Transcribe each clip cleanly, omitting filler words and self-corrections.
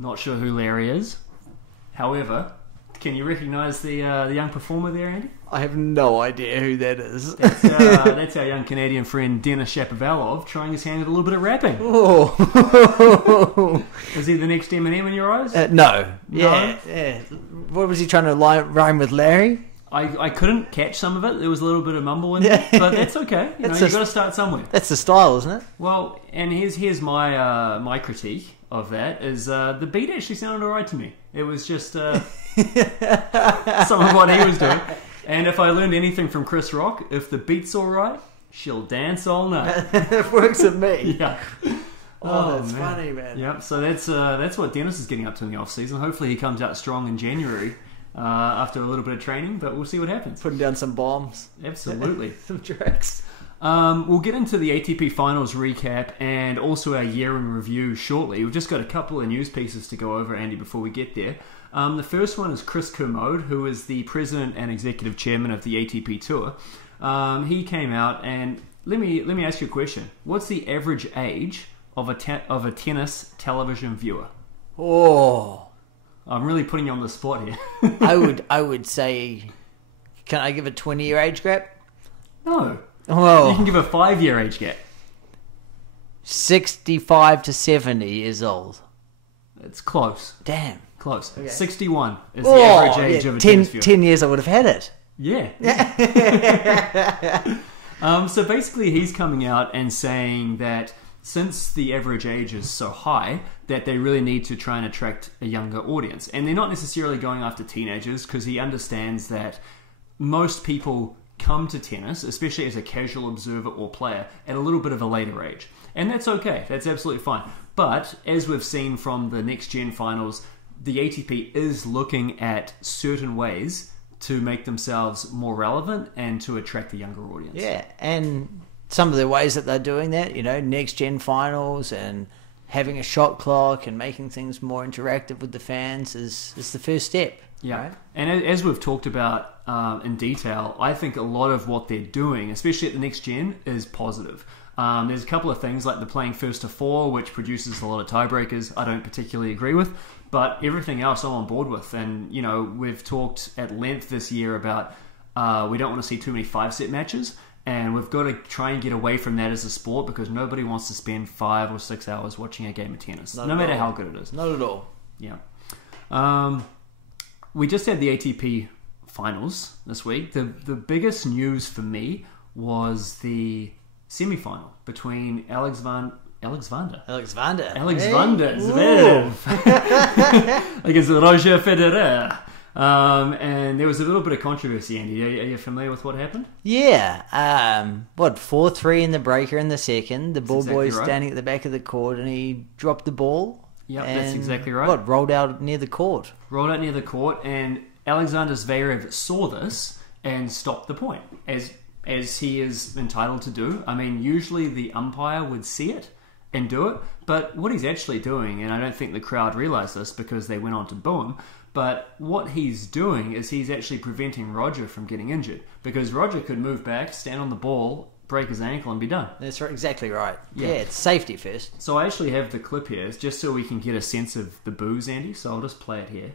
Not sure who Larry is. However, can you recognise the young performer there, Andy? I have no idea who that is. That's our young Canadian friend Dennis Shapovalov trying his hand at a little bit of rapping. Oh. Is he the next Eminem in your eyes? No. Yeah. What was he trying to rhyme with Larry? I couldn't catch some of it. There was a little bit of mumble in it, but that's okay. You've got to start somewhere. That's the style, isn't it? Well, and here's my my critique of that is the beat actually sounded alright to me. It was just some of what he was doing. And if I learned anything from Chris Rock, if the beat's alright, she'll dance all night. It works with me. Yeah. That's funny, man. Yep. So that's what Dennis is getting up to in the off season. Hopefully he comes out strong in January. After a little bit of training, but we'll see what happens. Putting down some bombs. Absolutely. Some tracks. We'll get into the ATP Finals recap and also our year in review shortly. We've just got a couple of news pieces to go over, Andy, before we get there. The first one is Chris Kermode, who is the president and executive chairman of the ATP Tour. He came out and let me ask you a question. What's the average age of a tennis television viewer? Oh. I'm really putting you on the spot here. I would say, can I give a 20-year age gap? No. Oh. You can give a 5-year age gap. 65 to 70 years old. It's close. Damn. Close. Okay. 61 is the average age of a tennis viewer. 10 years I would have had it. Yeah. So basically he's coming out and saying that since the average age is so high, that they really need to try and attract a younger audience. And they're not necessarily going after teenagers because he understands that most people come to tennis, especially as a casual observer or player, at a little bit of a later age. And that's okay. That's absolutely fine. But as we've seen from the next gen finals, the ATP is looking at certain ways to make themselves more relevant and to attract a younger audience. Yeah, and some of the ways that they're doing that, next gen finals and having a shot clock and making things more interactive with the fans is the first step. Yeah, right? And as we've talked about in detail, I think a lot of what they're doing, especially at the next gen, is positive. There's a couple of things like the playing first to four, which produces a lot of tiebreakers I don't particularly agree with, but everything else I'm on board with. And, we've talked at length this year about we don't want to see too many 5-set matches. And we've got to try and get away from that as a sport because nobody wants to spend 5 or 6 hours watching a game of tennis, no matter how good it is. Not at all. Yeah. We just had the ATP Finals this week. The biggest news for me was the semi-final between Alexander Zverev against Roger Federer. And there was a little bit of controversy, Andy. Are you familiar with what happened? Yeah. 4-3 in the breaker in the second. The ball boy's standing at the back of the court and he dropped the ball. Yep, that's exactly right. Rolled out near the court. Rolled out near the court, and Alexander Zverev saw this and stopped the point, as he is entitled to do. I mean, usually the umpire would see it and do it, but what he's actually doing, and I don't think the crowd realised this because they went on to boo him, but what he's doing is he's actually preventing Roger from getting injured, because Roger could move back, stand on the ball, break his ankle and be done. That's right, exactly right. Yeah, it's safety first. So I actually have the clip here, just so we can get a sense of the boos, Andy, so I'll just play it here.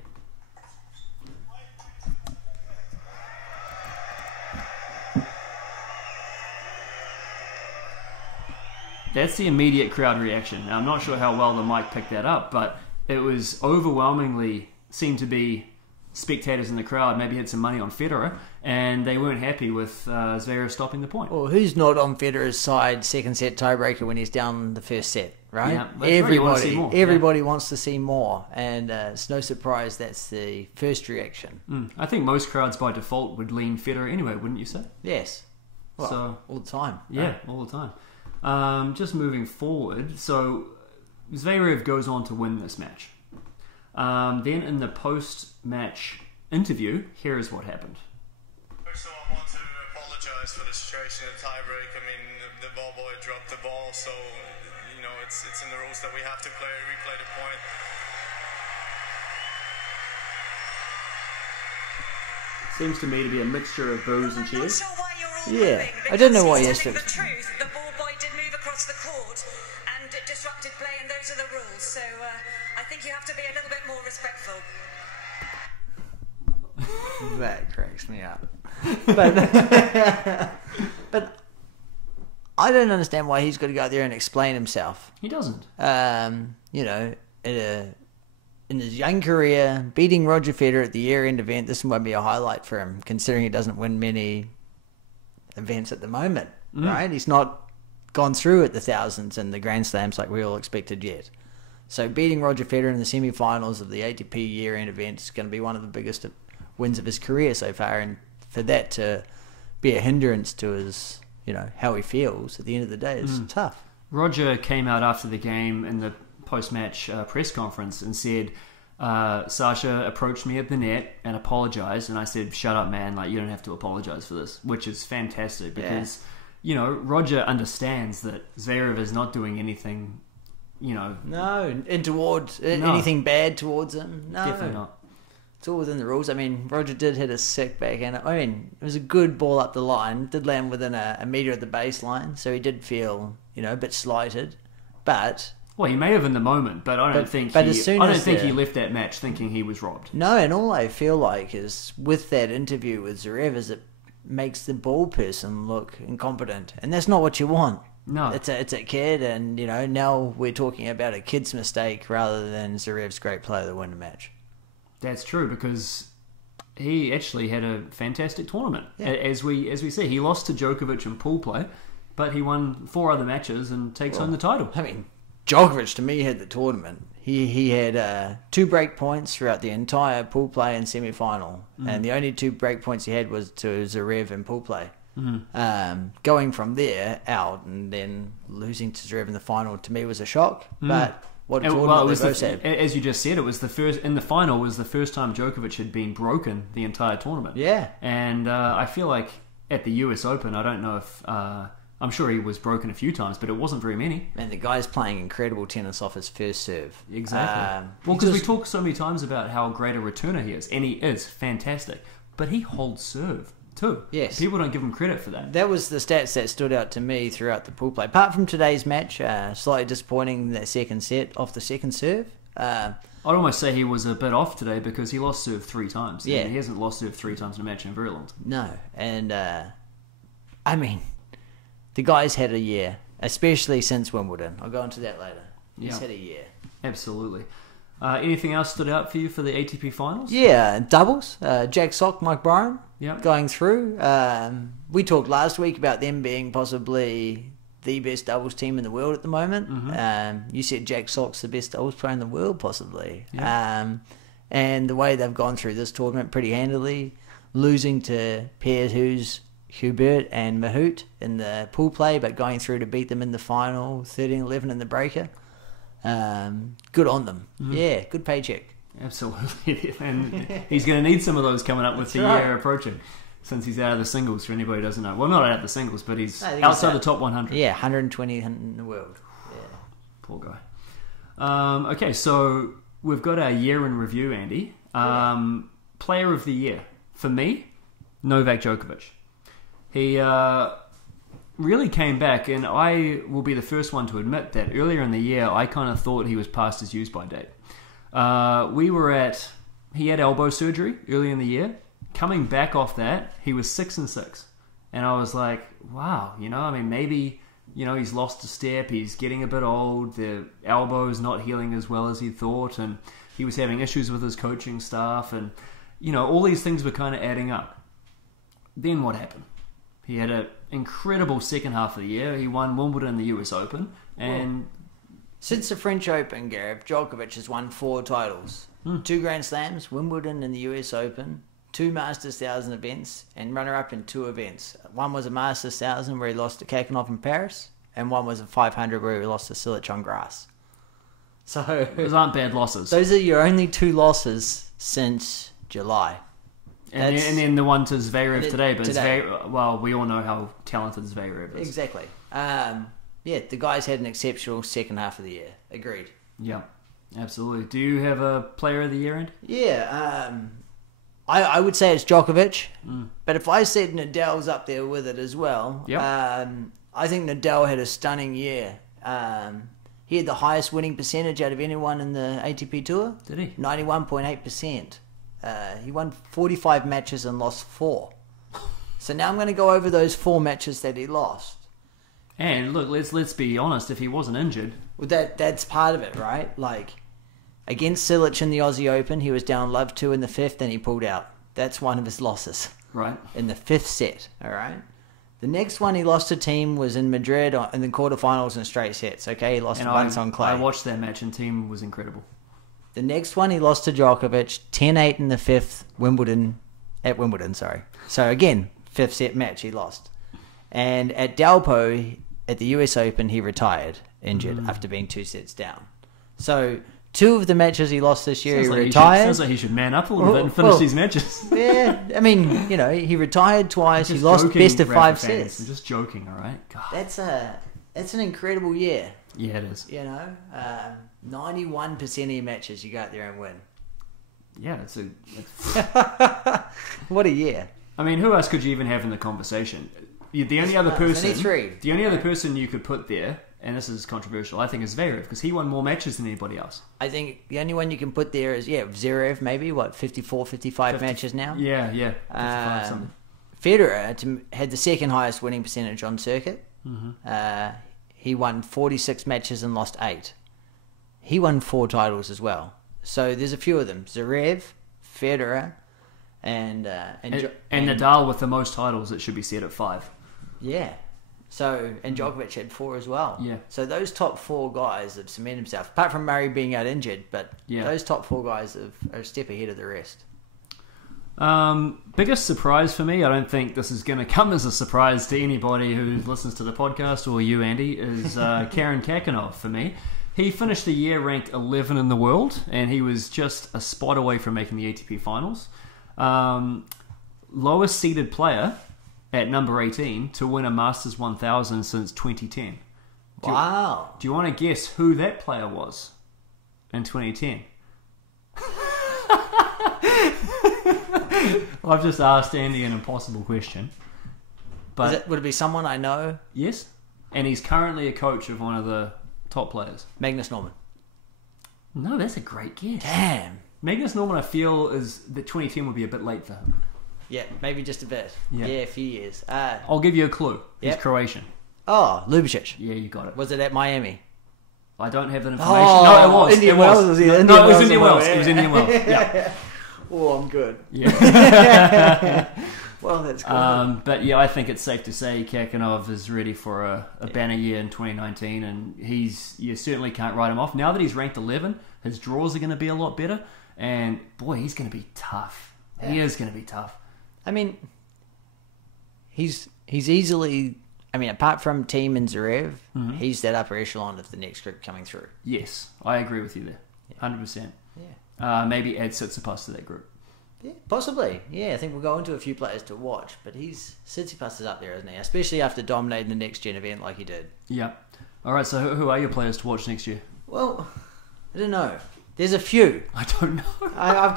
That's the immediate crowd reaction. Now, I'm not sure how well the mic picked that up, but it was overwhelmingly seemed to be spectators in the crowd maybe had some money on Federer, and they weren't happy with Zverev stopping the point. Well, who's not on Federer's side second set tiebreaker when he's down the first set, right? Yeah, everybody wants to see more, and it's no surprise that's the first reaction. I think most crowds by default would lean Federer anyway, wouldn't you say? Yes. Well, so, all the time. Yeah, right? all the time. Just moving forward, so Zverev goes on to win this match. Then in the post-match interview, here is what happened. First of all, I want to apologize for the situation at tiebreak. I mean, the ball boy dropped the ball, so it's in the rules that we have to replay the point. Seems to me to be a mixture of boos and cheers. I'm not sure why you're all Yeah, moving, I don't know why because you're to tell you the truth, the ball boy did move across the court and just unstructured play, and those are the rules. So I think you have to be a little bit more respectful. That cracks me up. But I don't understand why he's got to go out there and explain himself. He doesn't. You know, in his young career, beating Roger Federer at the year-end event, this won't be a highlight for him, considering he doesn't win many events at the moment, right? He's not gone through at the thousands and the Grand Slams like we all expected yet. So beating Roger Federer in the semi-finals of the ATP year-end event is going to be one of the biggest wins of his career so far, and for that to be a hindrance to his, you know, how he feels at the end of the day is tough. Roger came out after the game in the post-match press conference and said, Sasha approached me at the net and apologized, and I said, shut up, man, like, you don't have to apologize for this, which is fantastic because, you know, Roger understands that Zverev is not doing anything, you know... No, and towards anything bad towards him. No. Definitely not. It's all within the rules. I mean, Roger did hit a sick backhand. I mean, it was a good ball up the line. Did land within a metre of the baseline, so he did feel, you know, a bit slighted. But... Well, he may have in the moment, but I don't think he left that match thinking he was robbed. No, and all I feel like is with that interview with Zverev is it makes the ball person look incompetent, and that's not what you want. No, it's a kid, and you know now we're talking about a kid's mistake rather than Zverev's great play that won the match. That's true because he actually had a fantastic tournament. Yeah. As we see, he lost to Djokovic in pool play, but he won 4 other matches and takes home the title. I mean, Djokovic to me had the tournament. He had 2 break points throughout the entire pool play and semi-final, and the only 2 break points he had was to Zverev in pool play. Going from there out and then losing to Zverev in the final to me was a shock, but what a tournament they both had. As you just said, it was the first in the final was the first time Djokovic had been broken the entire tournament. Yeah, and I feel like at the US Open, I don't know if I'm sure he was broken a few times, but it wasn't very many. And the guy's playing incredible tennis off his first serve. Exactly. Well, because we talk so many times about how great a returner he is, and he is fantastic, but he holds serve too. Yes. People don't give him credit for that. That was the stats that stood out to me throughout the pool play. Apart from today's match, slightly disappointing that second set off the second serve. I'd almost say he was a bit off today because he lost serve 3 times. Yeah. And he hasn't lost serve 3 times in a match in a very long time. No. And, I mean, the guy's had a year, especially since Wimbledon. I'll go into that later. He's had a year. Absolutely. Anything else stood out for you for the ATP Finals? Yeah, doubles. Jack Sock, Mike Bryan going through. We talked last week about them being possibly the best doubles team in the world at the moment. You said Jack Sock's the best doubles player in the world, possibly. And the way they've gone through this tournament pretty handily, losing to pairs Hubert and Mahut in the pool play, but going through to beat them in the final, 13-11 in the breaker. Good on them. Yeah, good paycheck. Absolutely. And he's going to need some of those coming up with the year approaching, since he's out of the singles, for anybody who doesn't know. Well, not out of the singles, but he's outside the top 100. Yeah, 120 in the world. Yeah. Poor guy. Okay, so we've got our year in review, Andy. Player of the year. For me, Novak Djokovic. He really came back, and I will be the first one to admit that earlier in the year I kind of thought he was past his use-by date. He had elbow surgery early in the year. Coming back off that, he was 6-6, and I was like, wow, maybe he's lost a step, he's getting a bit old, the elbow's not healing as well as he thought, and he was having issues with his coaching staff, and all these things were kind of adding up. Then what happened? He had an incredible second half of the year. He won Wimbledon and the US Open. And since the French Open, Gareth, Djokovic has won 4 titles. 2 Grand Slams, Wimbledon and the US Open, 2 Masters 1000 events, and runner-up in 2 events. One was a Masters 1000 where he lost to Kakanov in Paris, and one was a 500 where he lost to Silic on grass. So those aren't bad losses. Those are your only 2 losses since July. And then the one to Zverev today. But Zverev, we all know how talented Zverev is. Exactly. The guy's had an exceptional second half of the year. Agreed. Yeah, absolutely. Do you have a player of the year, Andy? Yeah, I would say it's Djokovic. But if I said Nadal's up there with it as well, I think Nadal had a stunning year. He had the highest winning percentage out of anyone in the ATP Tour. Did he? 91.8%. He won 45 matches and lost 4. So now I'm going to go over those 4 matches that he lost. And look, let's be honest. If he wasn't injured, Well, that's part of it, right? Like, against Cilic in the Aussie Open, he was down love 2 in the 5th and he pulled out. That's one of his losses. right? In the 5th set, all right? The next one he lost to Team was in Madrid in the quarterfinals in straight sets, okay? He lost to once on clay. I watched that match and Team was incredible. The next one he lost to Djokovic, 10-8 in the 5th at Wimbledon. So again, 5th set match he lost. And at Dalpo, at the US Open, he retired, injured, after being 2 sets down. So 2 of the matches he lost this year, he retired. Sounds like he should man up a little bit and finish these matches. Yeah, I mean, he retired twice. He lost best of 5 sets. I'm just joking, all right? God. That's an incredible year. Yeah, it is. 91% of your matches you go out there and win. Yeah, What a year. I mean, who else could you even have in the conversation? The only other person, only 3. The only other person you could put there, and this is controversial, I think is Zverev, because he won more matches than anybody else. I think the only one you can put there is Zverev, maybe 54, 55 matches now. Yeah, 55 something. Federer had the second highest winning percentage on circuit. He won 46 matches and lost 8. He won 4 titles as well. So there's a few of them: Zverev, Federer, and Nadal with the most titles. It should be set at 5. Yeah. So, and Djokovic had 4 as well. Yeah. So those top 4 guys have cemented himself. Apart from Murray being out injured, but those top 4 guys are a step ahead of the rest. Biggest surprise for me, I don't think this is going to come as a surprise to anybody who listens to the podcast or you, Andy, is Karen Khachanov for me. He finished the year ranked 11 in the world, and he was just a spot away from making the ATP Finals. Lowest seeded player at number 18 to win a Masters 1000 since 2010. Wow. Do you want to guess who that player was in 2010? I've just asked Andy an impossible question. But would it be someone I know? Yes. And he's currently a coach of one of the top players. Magnus Norman. No, that's a great guess. Damn. Magnus Norman, I feel, is that 2010 would be a bit late for him. Yeah, maybe just a bit. Yeah, a few years. I'll give you a clue. He's Croatian. Oh, Ljubicic. Yeah, you got it. Was it at Miami? I don't have that information. No, it was. Indian Wells. No, it was Indian Wells. It was Indian Wells. Yeah. Oh, I'm good. Yeah. Well, that's cool. But yeah, I think it's safe to say Khachanov is ready for a banner year in 2019, and you certainly can't write him off. Now that he's ranked 11, his draws are going to be a lot better, and boy, he's going to be tough. Yeah. He is going to be tough. I mean, he's easily. I mean, apart from Team and Zverev, he's that upper echelon of the next group coming through. Yes, I agree with you there, 100%. Yeah. Maybe add Tsitsipas to that group. Yeah, possibly. Yeah, I think we'll go into a few players to watch, but Tsitsipas is up there, isn't he? Especially after dominating the next gen event like he did. Yeah. All right. So who are your players to watch next year? Well, I don't know. There's a few. I don't know. I've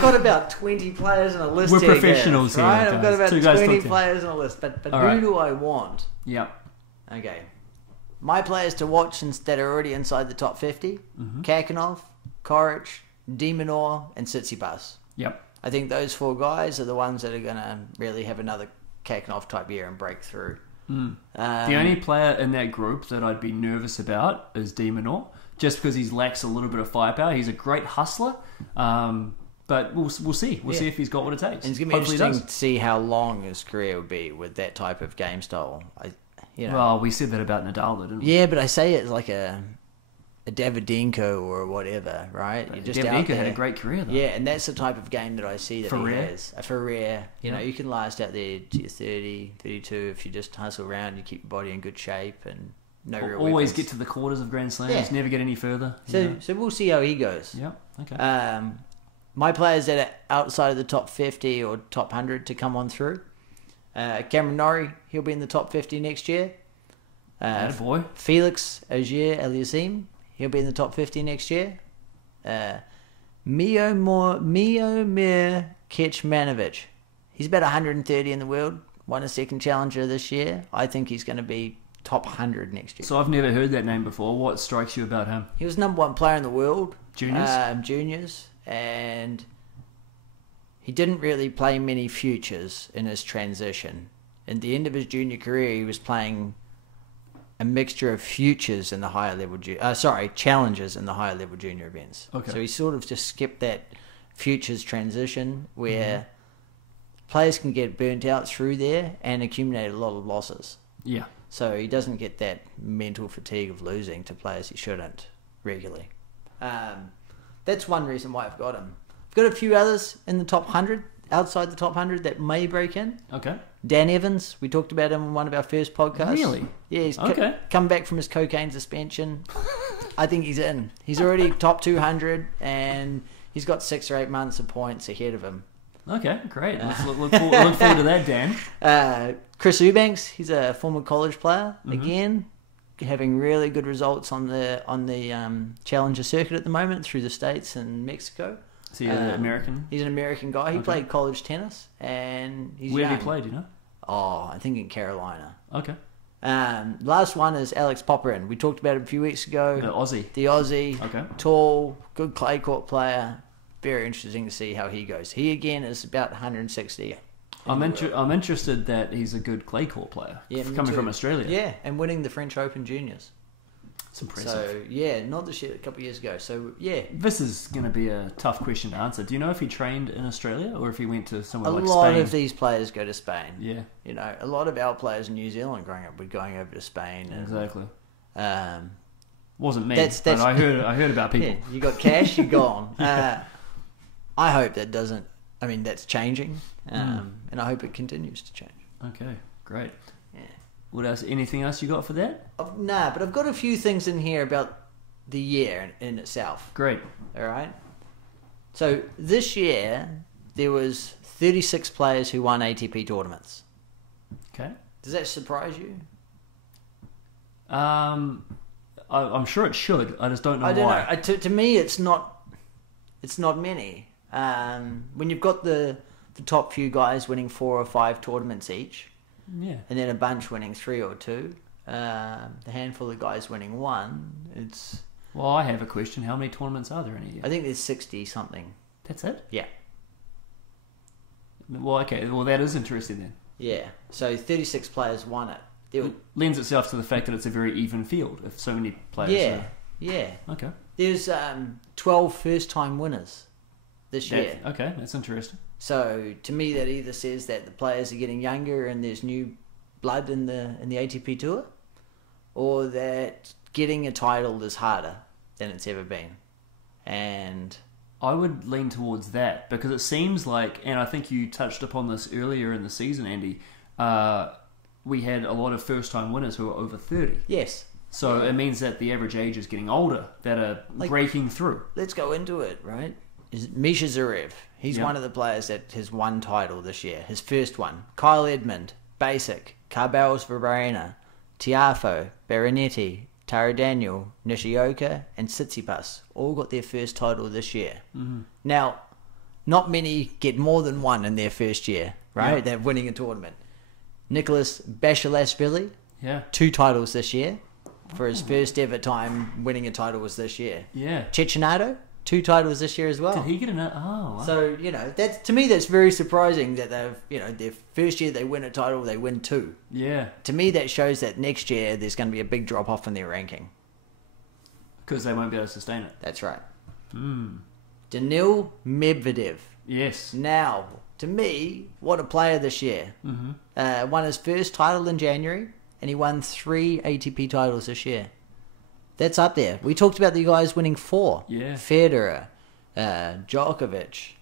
got about 20 players on a list. We're here, professionals right? here. I've got about 20 players on a list, but who do I want? Yeah. Okay. My players to watch that are already inside the top 50: Khachanov, Coric, De Minaur, and Tsitsipas. Yep. I think those 4 guys are the ones that are going to really have another Khachanov type year and break through. The only player in that group that I'd be nervous about is De Minaur, just because he lacks a little bit of firepower. He's a great hustler, but we'll see. We'll see if he's got what it takes. And it's going to be interesting to see how long his career will be with that type of game style. Well, we said that about Nadal, didn't we? Yeah, but I say it's like a Davydenko or whatever, right? You're just Davydenko had a great career, though. Yeah, and that's the type of game that I see that Federer. he has. A Federer, you know, you can last out there to your 30, 32 if you just hustle around, you keep your body in good shape and no real always weapons. get to the quarters of Grand Slams, never get any further. So we'll see how he goes. Yeah, okay. My players that are outside of the top 50 or top 100 to come on through. Cameron Norrie, he'll be in the top 50 next year. Boy. Felix Auger-Aliassime, he'll be in the top 50 next year. Miomir Kecmanovic, he's about 130 in the world. Won a second challenger this year. I think he's going to be top 100 next year. So I've never heard that name before. What strikes you about him? He was number 1 player in the world. Juniors? Juniors. And he didn't really play many futures in his transition. At the end of his junior career, he was playing a mixture of futures in the higher level... challenges in the higher level junior events. Okay. So he sort of just skipped that futures transition where players can get burnt out through there and accumulate a lot of losses. Yeah. So he doesn't get that mental fatigue of losing to players he shouldn't regularly. That's one reason why I've got him. I've got a few others in the top 100, outside the top 100 that may break in. Okay. Dan Evans, we talked about him in one of our first podcasts. Really? Yeah, he's Okay. come back from his cocaine suspension. I think he's in. He's already top 200 and he's got 6 or 8 months of points ahead of him. Okay, great. Let's look forward to that, Dan. Chris Eubanks, he's a former college player. Again, having really good results on the Challenger circuit at the moment through the States and Mexico. Is he an American? He's an American guy. He played college tennis and he's Where young. did he play, do you know? Oh, I think in Carolina. Okay. Last one is Alex Popperin. We talked about him a few weeks ago. The Aussie. The Aussie. Okay. Tall, good clay court player. Very interesting to see how he goes. He again is about 160. I'm interested that he's a good clay court player. Yeah, coming from Australia. Yeah, and winning the French Open Juniors. It's impressive. So yeah, not this year, a couple of years ago. So yeah, This is going to be a tough question to answer. Do you know if he trained in Australia or if he went to somewhere like Spain? a lot of these players go to Spain. Yeah. You know, a lot of our players in New Zealand growing up were going over to Spain. And, Exactly. Wasn't me, but I heard about people. Yeah, you got cash, you're gone. I hope that doesn't. I mean, that's changing, and I hope it continues to change. Okay, great. Yeah. What else? Anything else you got for that? Nah, but I've got a few things in here about the year in itself. Great. All right. So this year there was 36 players who won ATP tournaments. Okay. Does that surprise you? I'm sure it should. I just don't know why. I don't know. To me, it's not many. When you've got the top few guys winning 4 or 5 tournaments each, yeah, and then a bunch winning 3 or 2, the handful of guys winning 1, it's... Well, I have a question. How many tournaments are there in a year? I think there's 60 something. That's it? Yeah. Well, okay. Well, that is interesting then. Yeah. So 36 players won it. It lends itself to the fact that it's a very even field if so many players. Yeah. Yeah. Okay. There's 12 first-time winners this year. Okay, that's interesting. So to me, that either says that the players are getting younger and there's new blood in the ATP Tour, or that getting a title is harder than it's ever been. And I would lean towards that because it seems like, and I think you touched upon this earlier in the season, Andy, we had a lot of first-time winners who are over 30. Yes. So it means that the average age is getting older, that are breaking through. Let's go into it, right? Misha Zverev. He's one of the players that has won title this year. His first one. Kyle Edmund, Basic, Carbal's Verena, Tiafoe, Berrettini, Taro Daniel, Nishioka, and Tsitsipas all got their first title this year. Mm-hmm. Now, not many get more than one in their first year, right? Yeah. They're winning a tournament. Nicholas Basilashvili, 2 titles this year. For his first ever time winning a title was this year. Yeah. Cecchinato, 2 titles this year as well. Did he get another? Oh, wow. So, that's, to me, that's very surprising that they've, their first year they win a title, they win 2. Yeah. To me, that shows that next year there's going to be a big drop off in their ranking. Because they won't be able to sustain it. That's right. Daniil Medvedev. Yes. Now, to me, what a player this year. Mm-hmm. Won his first title in January, and he won 3 ATP titles this year. That's up there. We talked about the guys winning 4. Yeah. Federer, Djokovic,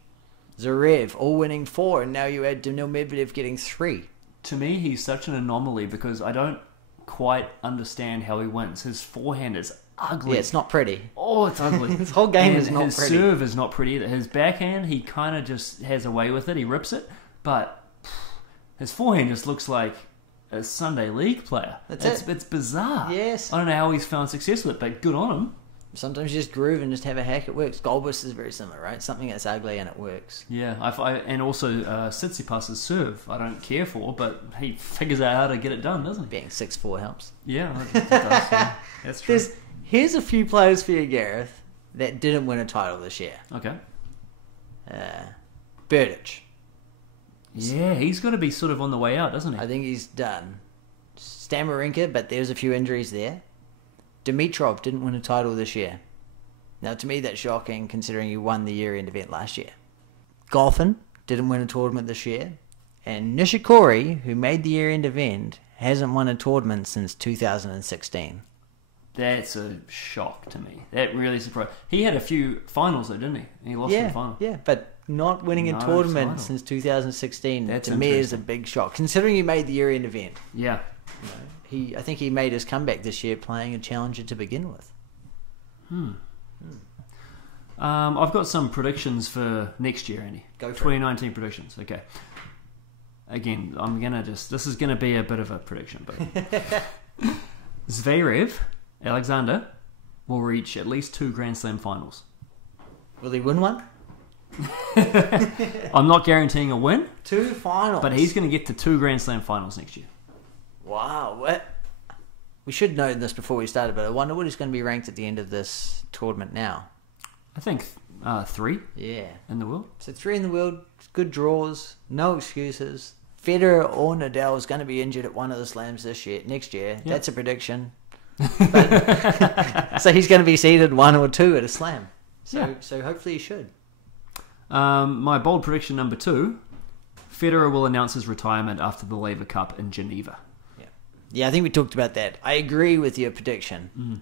Zverev, all winning 4, and now you add Daniil Medvedev getting 3. To me, he's such an anomaly because I don't quite understand how he wins. His forehand is ugly. Yeah, it's not pretty. Oh, it's ugly. His whole game is not pretty. His serve is not pretty either. His backhand, he kind of just has a way with it. He rips it, but his forehand just looks like a Sunday League player. It's bizarre. Yes. I don't know how he's found success with it, but good on him. Sometimes you just groove and just have a hack. It works. Golbus is very similar, right? Something that's ugly and it works. Yeah, and also Tsitsipas's serve I don't care for, but he figures out how to get it done, doesn't he? Being 6'4" helps. Yeah, it does. Yeah. That's true. Here's a few players for you, Gareth, that didn't win a title this year. Okay. Berdych. Yeah, he's got to be sort of on the way out, doesn't he? I think he's done. Stamarinka, but there's a few injuries there. Dimitrov didn't win a title this year. Now, to me, that's shocking considering he won the year-end event last year. Goffin didn't win a tournament this year. And Nishikori, who made the year-end event, hasn't won a tournament since 2016. That's a shock to me. That really surprised. He had a few finals though, didn't he? And he lost in the final. Yeah, but not winning a tournament since 2016 to me is a big shock, considering he made the year-end event. Yeah. I think he made his comeback this year playing a challenger to begin with. I've got some predictions for next year, Andy. Go for 2019 predictions. Okay. Again, this is gonna be a bit of a prediction, but Zverev, Alexander, will reach at least 2 Grand Slam finals. Will he win one? I'm not guaranteeing a win. 2 finals. But he's going to get to 2 Grand Slam finals next year. Wow. What? We should know this before we started, but I wonder what he's going to be ranked at the end of this tournament now. I think 3 in the world. So 3 in the world, good draws, no excuses. Federer or Nadal is going to be injured at one of the slams next year. Yep. That's a prediction. So he's going to be seeded 1 or 2 at a slam. So hopefully he should. My bold prediction number 2, Federer will announce his retirement after the Laver Cup in Geneva. Yeah, I think we talked about that. I agree with your prediction.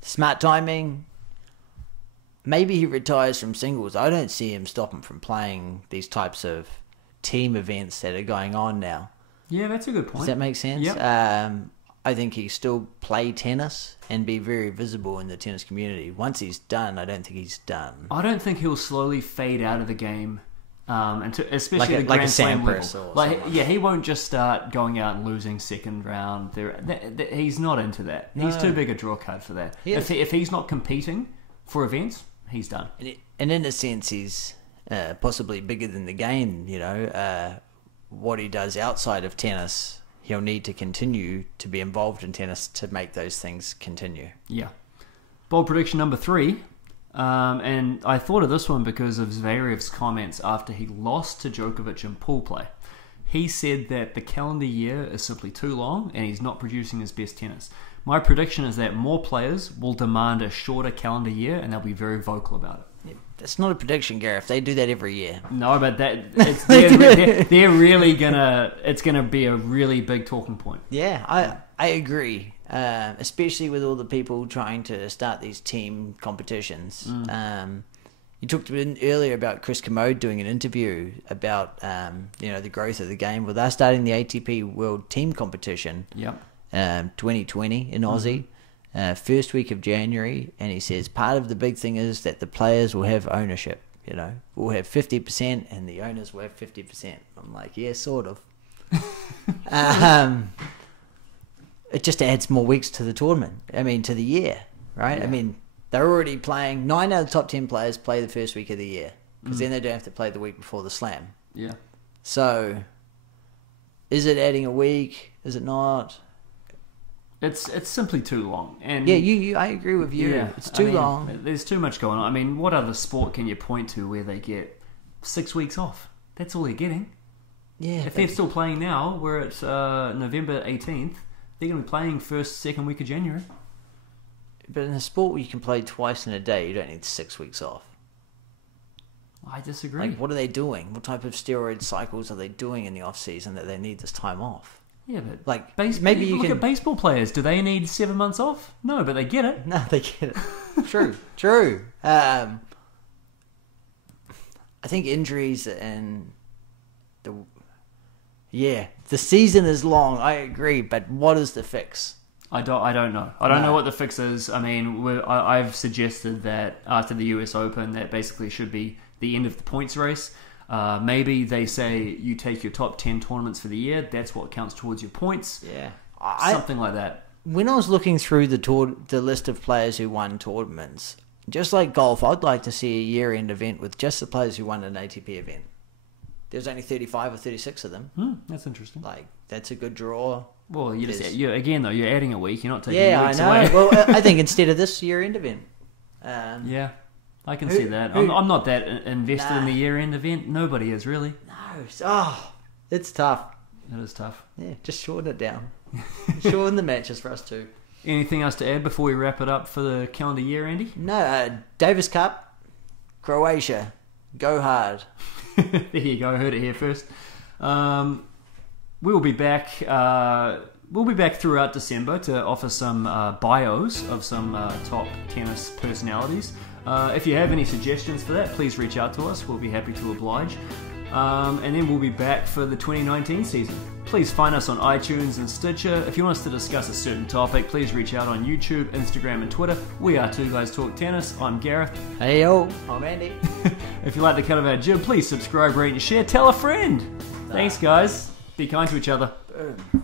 Smart timing. Maybe he retires from singles. I don't see him stopping from playing these types of team events that are going on now. Yeah, that's a good point. Does that make sense? Yep. I think he still play tennis and be very visible in the tennis community. Once he's done, I don't think he's done. I don't think he'll slowly fade out of the game, especially at the like Grand Slam level. He won't just start going out and losing second round. He's not into that. No. He's too big a draw card for that. If he's not competing for events, he's done. And in a sense, he's possibly bigger than the game. You know, what he does outside of tennis, he'll need to continue to be involved in tennis to make those things continue. Yeah. Bold prediction number 3. And I thought of this one because of Zverev's comments after he lost to Djokovic in pool play. He said that the calendar year is simply too long and he's not producing his best tennis. My prediction is that more players will demand a shorter calendar year and they'll be very vocal about it. Yeah, that's not a prediction, Gareth. They do that every year. No, but they're really gonna. It's gonna be a really big talking point. Yeah, I agree. Especially with all the people trying to start these team competitions. You talked earlier about Chris Kermode doing an interview about the growth of the game. Well, they're starting the ATP World Team Competition. 2020 in Aussie. First week of January, and he says part of the big thing is that the players will have ownership. You know, we'll have 50% and the owners will have 50%. I'm like, yeah, sort of. It just adds more weeks to the tournament. I mean, to the year, right? Yeah. I mean, they're already playing. 9 out of the top 10 players play the first week of the year because then they don't have to play the week before the slam. Yeah. So, is it adding a week? Is it not? It's simply too long, and I agree with you. Yeah, it's too long. There's too much going on. I mean, what other sport can you point to where they get 6 weeks off? That's all they're getting. Yeah. If they're still playing now, we're at November 18th. They're going to be playing first, second week of January. But in a sport where you can play twice in a day, you don't need 6 weeks off. I disagree. Like, what are they doing? What type of steroid cycles are they doing in the off season that they need this time off? Yeah, but like maybe you look at baseball players. Do they need 7 months off? No, but they get it. No, they get it. True. I think injuries and the season is long. I agree, but what is the fix? I don't know. I don't know what the fix is. I mean, I've suggested that after the US Open, that basically should be the end of the points race. Maybe they say you take your top 10 tournaments for the year. That's what counts towards your points. Yeah. Something like that. when I was looking through the list of players who won tournaments, just like golf, I'd like to see a year-end event with just the players who won an ATP event. There's only 35 or 36 of them. That's interesting. Like, that's a good draw. Well, you're adding a week. You're not taking weeks I know. away. Well, I think instead of this year-end event. Yeah, I can see that. I'm not that invested in the year-end event. Nobody is, really. No. It's tough. It is tough. Yeah, just shorten it down. Shorten the matches for us too. Anything else to add before we wrap it up for the calendar year, Andy? No, Davis Cup, Croatia, go hard. There you go. I heard it here first. We will be back. We'll be back throughout December to offer some bios of some top tennis personalities. If you have any suggestions for that, please reach out to us. We'll be happy to oblige. And then we'll be back for the 2019 season. Please find us on iTunes and Stitcher. If you want us to discuss a certain topic, please reach out on YouTube, Instagram, and Twitter. We are Two Guys Talk Tennis. I'm Gareth. Hey yo, I'm Andy. If you like the cut of our jib, please subscribe, rate, and share. Tell a friend. Thanks, guys. Be kind to each other. Boom.